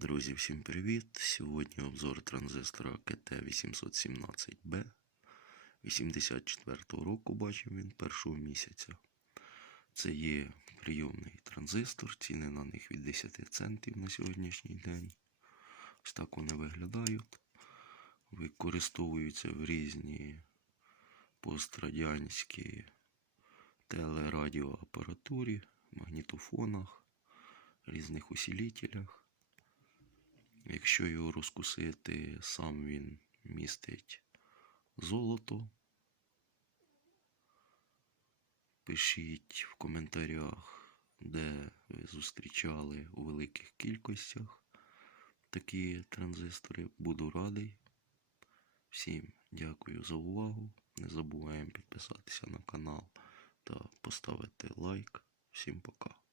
Друзі, всім привіт! Сьогодні обзор транзистора КТ817B 84-го року бачив він першого місяця. Це є прийомний транзистор, ціни на них від 10 центів на сьогоднішній день. Ось так вони виглядають. Використовуються в різні пострадянські телерадіоапаратурі, магнітофонах, різних усилителях. Якщо його розкусити, сам він містить золото. Пишіть в коментарях, де ви зустрічали у великих кількостях такі транзистори. Буду радий. Всім дякую за увагу. Не забуваємо підписатися на канал та поставити лайк. Всім пока.